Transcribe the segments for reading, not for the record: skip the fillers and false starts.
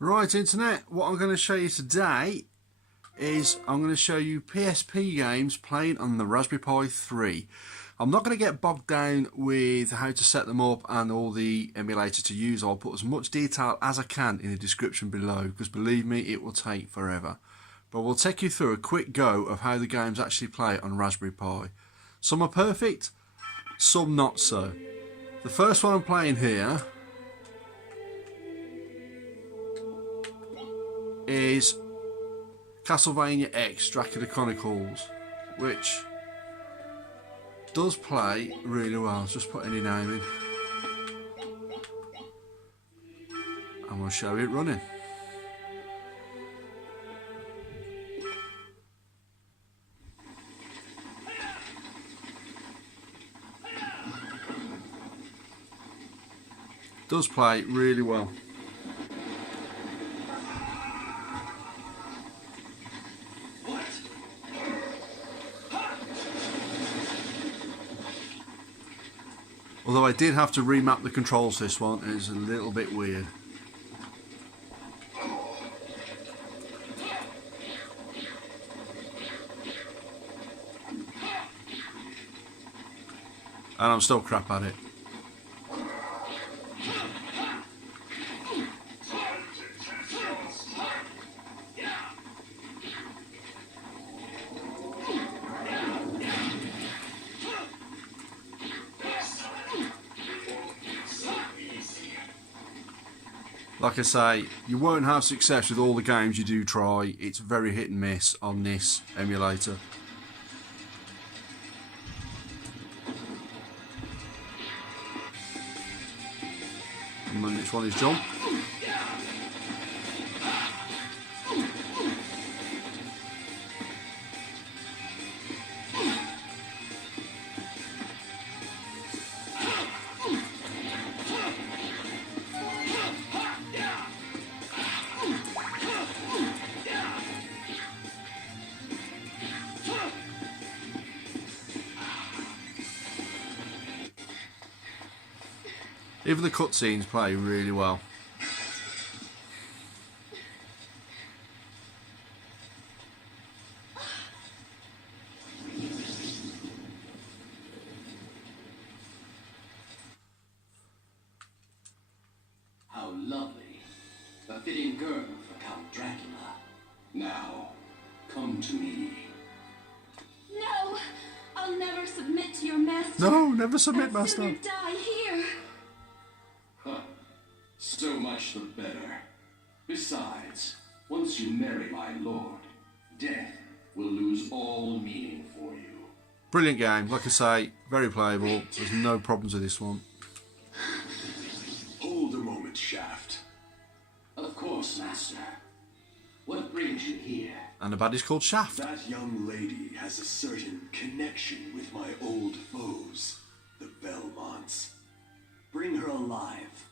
Right, Internet, what I'm going to show you today is I'm going to show you PSP games playing on the Raspberry Pi 3. I'm not going to get bogged down with how to set them up and all the emulators to use. I'll put as much detail as I can in the description below, because believe me, it will take forever. But we'll take you through a quick go of how the games actually play on Raspberry Pi. Some are perfect, some not so. The first one I'm playing here is Castlevania X Dracula Chronicles, which does play really well. Let's just put any name in and we'll show it running. Does play really well. Although I did have to remap the controls this one, it's a little bit weird. And I'm still crap at it. Like I say, you won't have success with all the games you do try. It's very hit and miss on this emulator. And the next one is jump. Even the cutscenes play really well. How lovely. A fitting girl for Count Dracula. Now, come to me. No! I'll never submit to your master. No, never submit, I'd master. sooner die here. Huh. So much the better. Besides, once you marry my lord, death will lose all meaning for you. Brilliant game, like I say, very playable. There's no problems with this one. Hold a moment, Shaft. Of course, Master. What brings you here? And the baddie's called Shaft. That young lady has a certain connection with my old foes, the Belmonts. Bring her alive.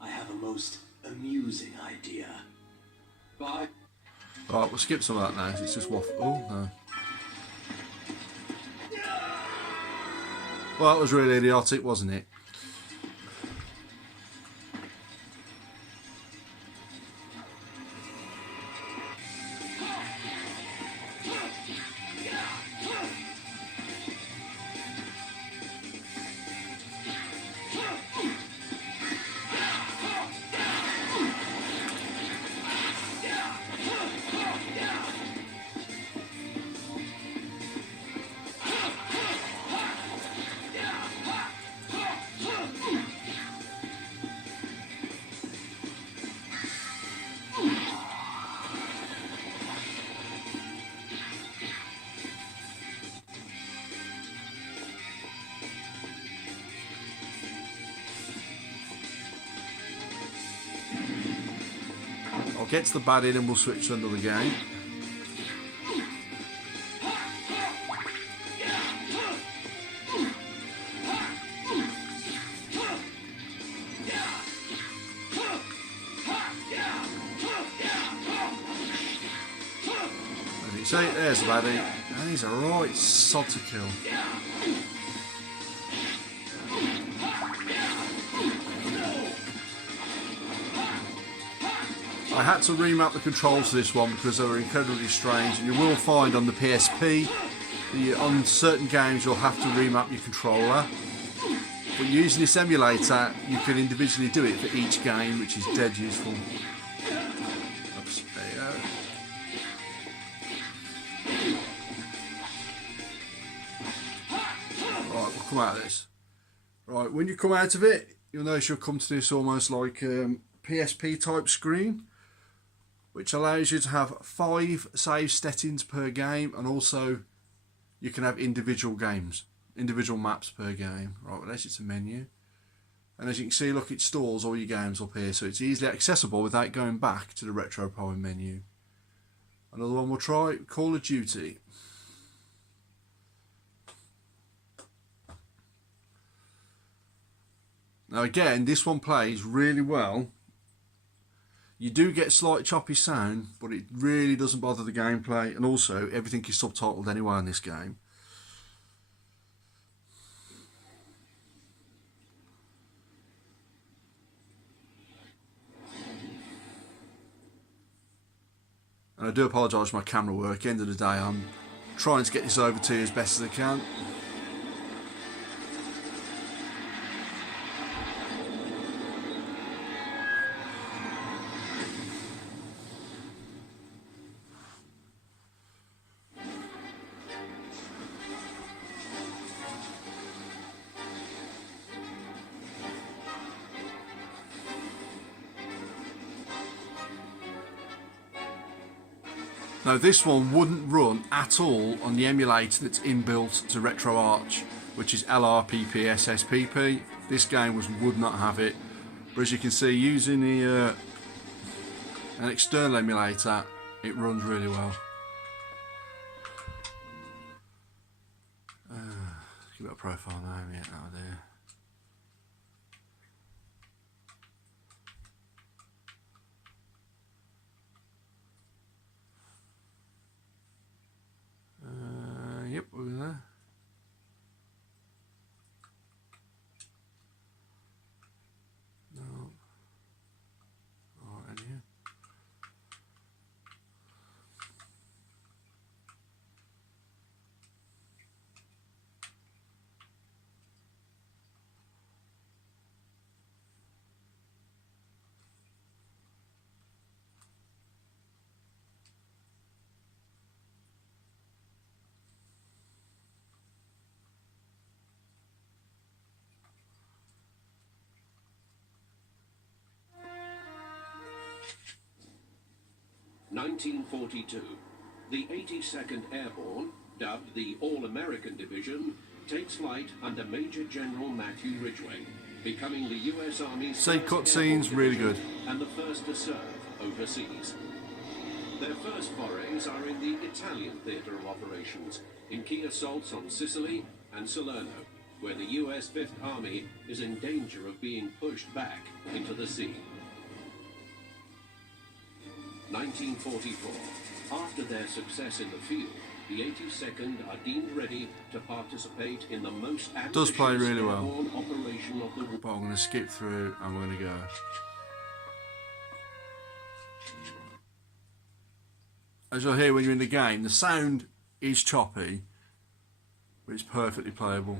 I have a most amusing idea. Bye. Alright, we'll skip some of that now. It's just waffle. Oh, no. Well, that was really idiotic, wasn't it? I'll get to the baddie and we'll switch to another game. See, there's the baddie. And he's a right sod to kill. I had to remap the controls for this one because they were incredibly strange, and you will find on the PSP, on certain games you'll have to remap your controller. But using this emulator, you can individually do it for each game, which is dead useful. Oops, there you go. Right, we'll come out of this. Right, when you come out of it, you'll notice you'll come to this almost like PSP type screen, which allows you to have 5 save settings per game, and also you can have individual games, individual maps per game. Right, well, it's a menu, and as you can see, look, it stores all your games up here, so it's easily accessible without going back to the Retro Power menu. Another one we'll try, Call of Duty. Now again, this one plays really well. You do get slight choppy sound, but it really doesn't bother the gameplay, and also everything is subtitled anyway on this game. And I do apologise for my camera work. End of the day, I'm trying to get this over to you as best as I can. Now this one wouldn't run at all on the emulator that's inbuilt to RetroArch, which is lr-ppsspp. This game would not have it, but as you can see, using the an external emulator, it runs really well. Give it a profile name, yeah, out there. Yep, we're there. No. Oh, and here. (1942). The 82nd Airborne, dubbed the All-American Division, takes flight under Major General Matthew Ridgway, becoming the U.S. Army's See, cutscenes, really good. and the first to serve overseas. Their first forays are in the Italian theatre of operations, in key assaults on Sicily and Salerno, where the U.S. Fifth Army is in danger of being pushed back into the sea. 1944. After their success in the field, the 82nd are deemed ready to participate in the most Does play really well. operation of the war. But I'm going to skip through and we're going to go. As you'll hear when you're in the game, the sound is choppy, but it's perfectly playable.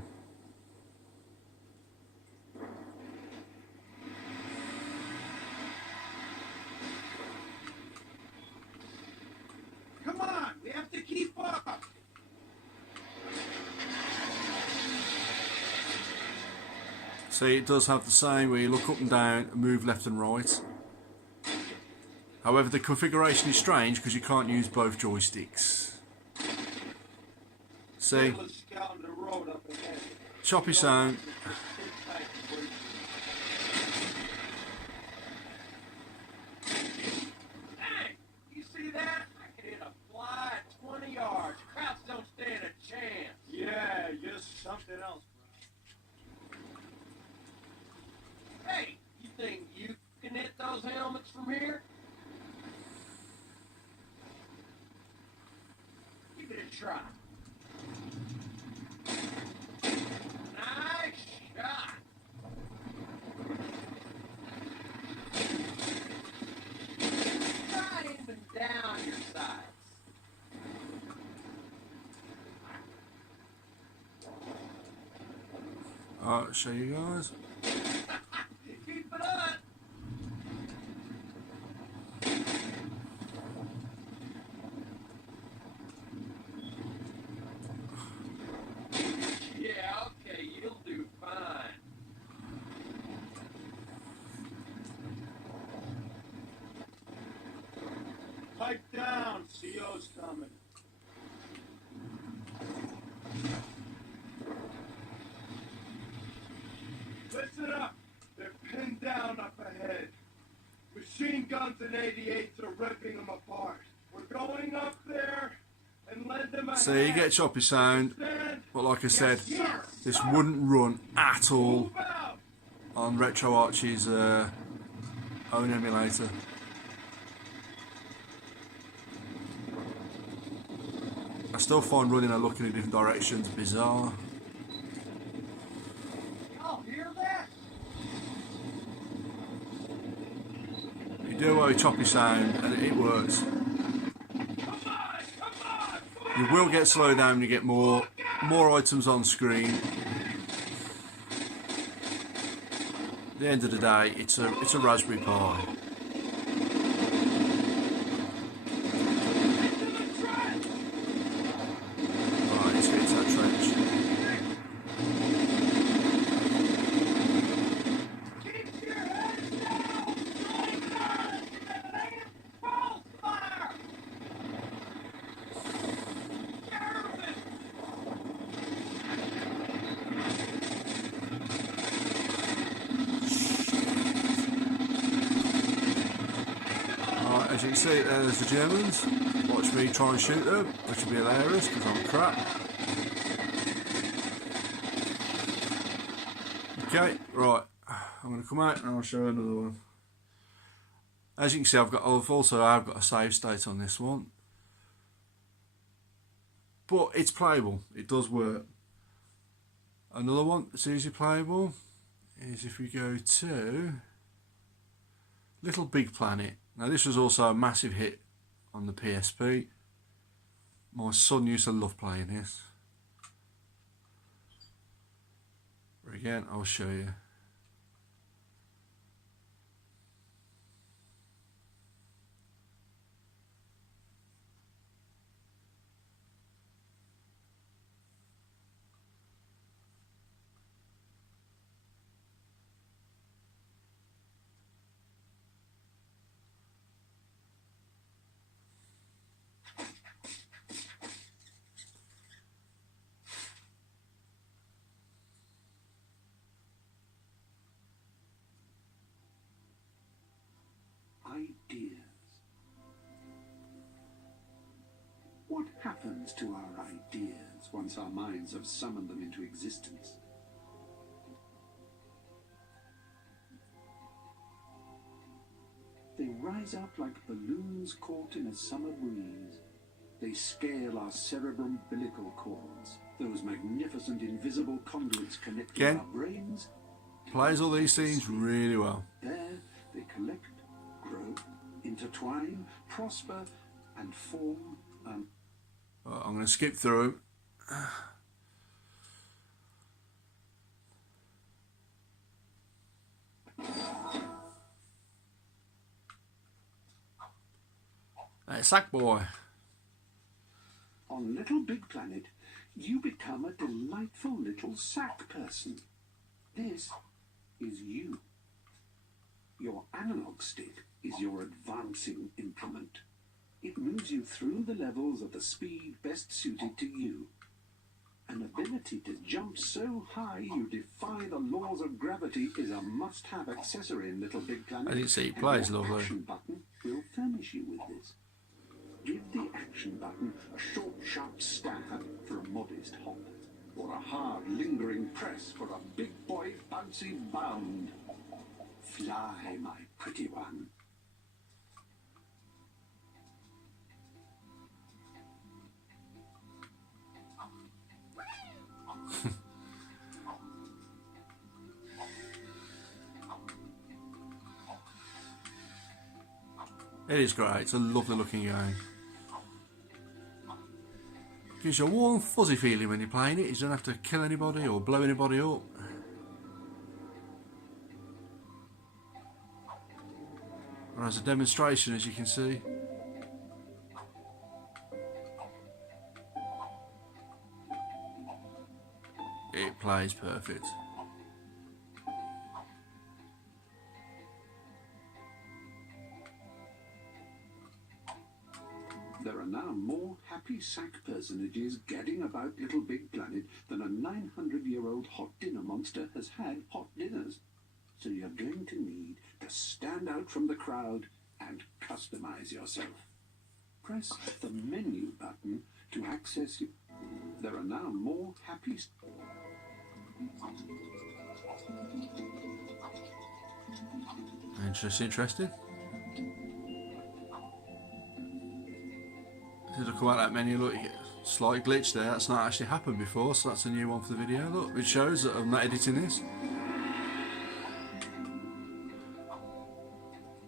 Come on, we have to keep up. See, it does have the same where you look up and down and move left and right. However, the configuration is strange because you can't use both joysticks. See, choppy sound. Hey, you see that? I can hit a fly at 20 yards. Krauts don't stand a chance. Yeah, you're something else, bro. Hey, you think you can hit those helmets from here? Give it a try. Nice shot. I'll show you guys. Keep it up. Yeah, okay, you'll do fine. Pipe down, CO's coming. Listen up. They're pinned down up ahead. Machine guns and 88s are ripping them apart. We're going up there and lend them a So you hand. get choppy sound, Understand? but like I said, Yes, sir. this wouldn't run at all Move out. on RetroArch's own emulator. I still find running and looking in different directions bizarre. Y'all hear that? You do a choppy sound and it works. Come on. You will get slowed down when you get more items on screen. At the end of the day, it's a Raspberry Pi. Right, let's get into that trench. Keep your head down. False fire. Nervous. Right, as you can see, there's the Germans. Watch me try and shoot them, which will be hilarious because I'm crap. Okay, right. I'm going to come out and I'll show you another one. As you can see, I've got a save state on this one, but it's playable. It does work. Another one that's easily playable is if we go to LittleBigPlanet. Now this was also a massive hit on the PSP. My son used to love playing this. But again, I'll show you. Ideas. What happens to our ideas once our minds have summoned them into existence? They rise up like balloons caught in a summer breeze. They scale our cerebroumbilical cords, those magnificent invisible conduits connecting Again, our brains. Plays all these scenes really well. There they collect, grow, intertwine, prosper, and form an... I'm going to skip through. Hey, Sackboy. On LittleBigPlanet, you become a delightful little sack person. This is you. Your analog stick is your advancing implement. It moves you through the levels at the speed best suited to you. An ability to jump so high you defy the laws of gravity is a must-have accessory in LittleBigPlanet. I didn't see it and plays your lovely. action button will furnish you with this. Give the action button a short, sharp stab for a modest hop, or a hard, lingering press for a big boy bouncy bound. Fly, my pretty one. It is great. It's a lovely looking game. Gives you a warm, fuzzy feeling when you're playing it. You don't have to kill anybody or blow anybody up. And as a demonstration, as you can see, it plays perfect. There are now more happy sack personages gadding about LittleBigPlanet than a 900-year-old hot dinner monster has had hot dinners. So you're going to need to stand out from the crowd and customize yourself. Press the menu button to access you. There are now more happy... Interesting. Look at that menu, look, you get a slight glitch there. That's not actually happened before, so that's a new one for the video. Look, it shows that I'm not editing this.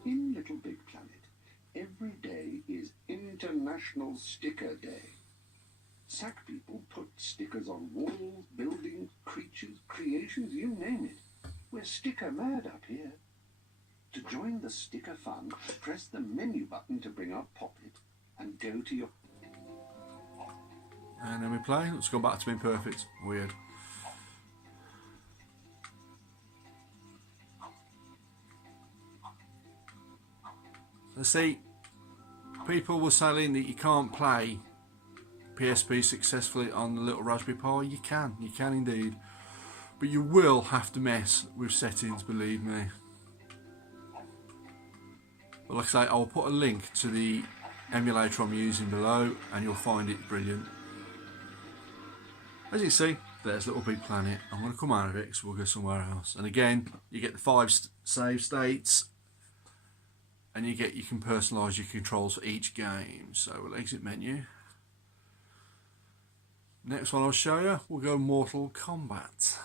In LittleBigPlanet, every day is International Sticker Day. Sack people put stickers on walls, buildings, creatures, creations, you name it. We're sticker mad up here. To join the sticker fun, press the menu button to bring up Pop It and go to your... And then we play. Let's go back to being perfect. Weird. So see, people were saying that you can't play PSP successfully on the little Raspberry Pi. You can indeed. But you will have to mess with settings, believe me. But like I say, I'll put a link to the emulator I'm using below and you'll find it brilliant. As you can see, there's LittleBigPlanet. I'm going to come out of it because we'll go somewhere else. And again, you get the 5 save states and you can personalise your controls for each game. So we'll exit menu. Next one I'll show you, we'll go Mortal Kombat.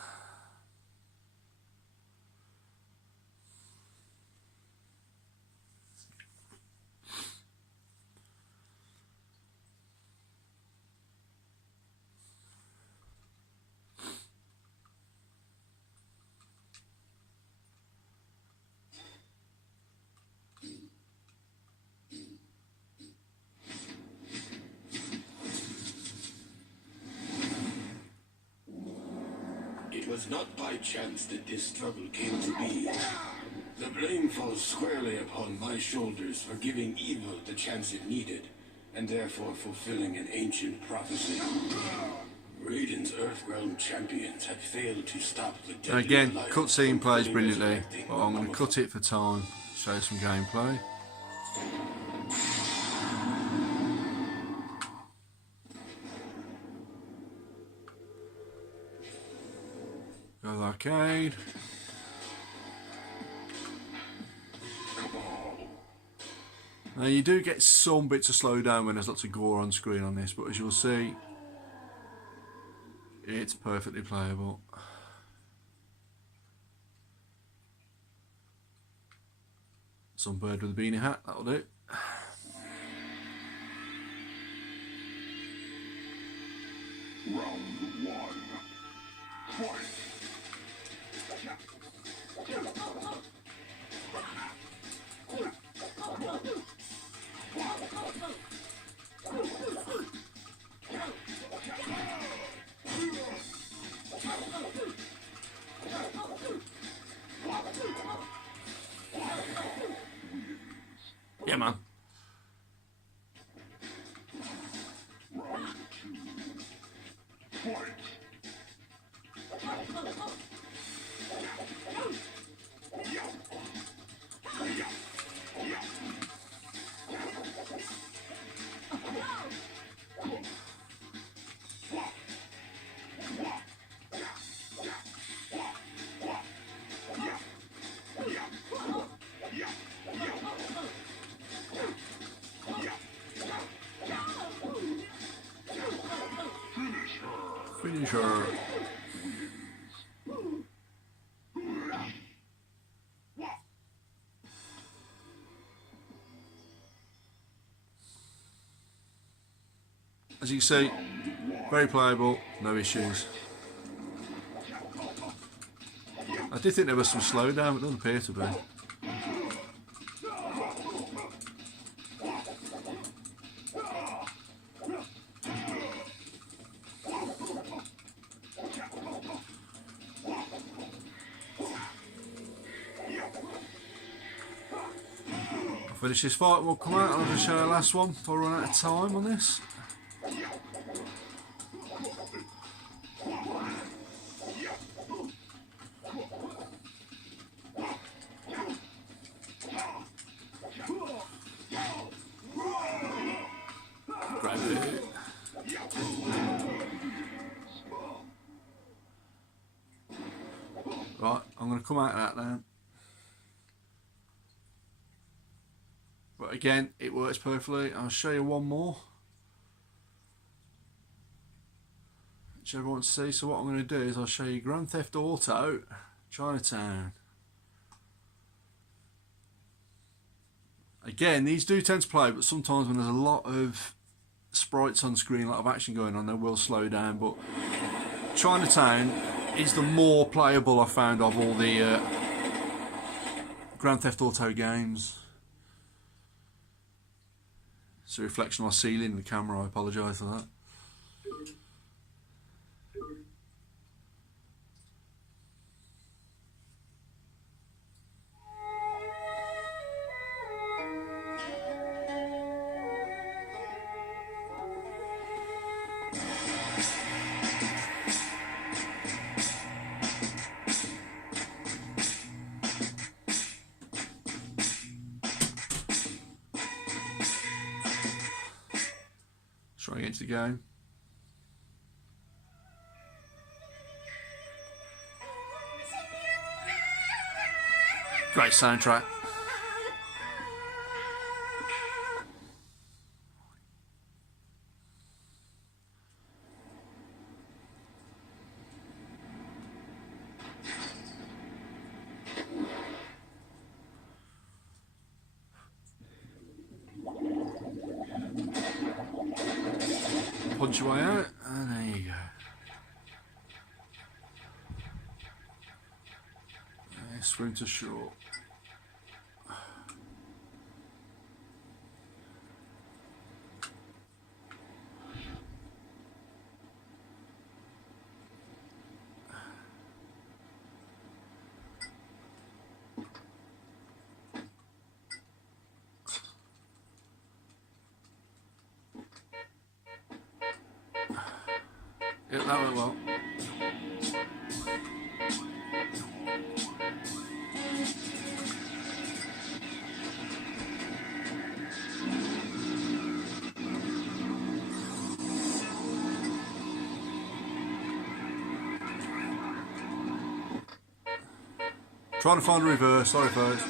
It was not by chance that this struggle came to be. The blame falls squarely upon my shoulders for giving evil the chance it needed, and therefore fulfilling an ancient prophecy. Raiden's Earthrealm champions had failed to stop the deadly Again, light cutscene from plays fully brilliantly, resurrecting but I'm going to all cut it for time, show you some gameplay. Go to arcade. Now you do get some bits of slow down when there's lots of gore on screen on this, but as you'll see, it's perfectly playable. Some bird with a beanie hat, that'll do. Round 1. Fight! Yeah, man. Round 2. Fight! Finish her. As you can see, very playable, no issues. I did think there was some slowdown, but it doesn't appear to be. Finish this fight, we'll come out and I'll just show you the last one before I run out of time on this. Grab it. Right, I'm going to come out of that now. But again, it works perfectly. I'll show you one more, which everyone wants to see. So what I'm going to do is I'll show you Grand Theft Auto Chinatown. Again, these do tend to play, but sometimes when there's a lot of sprites on screen, a lot of action going on, they will slow down. But Chinatown is the more playable I've found of all the Grand Theft Auto games. It's a reflection of my ceiling in the camera, I apologise for that. Try again to go. Great soundtrack. Punch your way out, and there you go. Swim to shore. Yeah, that went well. Trying to find a reverse, sorry folks.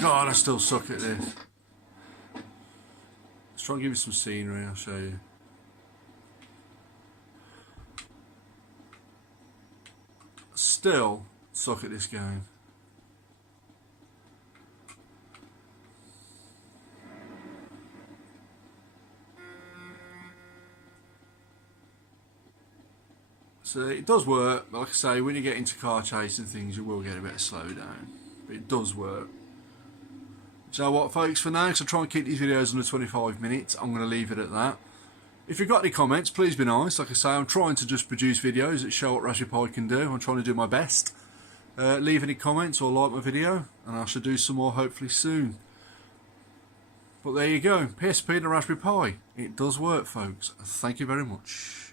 God, I still suck at this. Let's try and give you some scenery, I'll show you. Still suck at this game. So it does work, but like I say, when you get into car chasing things, you will get a bit of slowdown. But it does work. So what, folks, for now, because I try and keep these videos under 25 minutes, I'm going to leave it at that. If you've got any comments, please be nice. Like I say, I'm trying to just produce videos that show what Raspberry Pi can do. I'm trying to do my best. Leave any comments or like my video, and I should do some more hopefully soon. But there you go, PSP and the Raspberry Pi. It does work, folks. Thank you very much.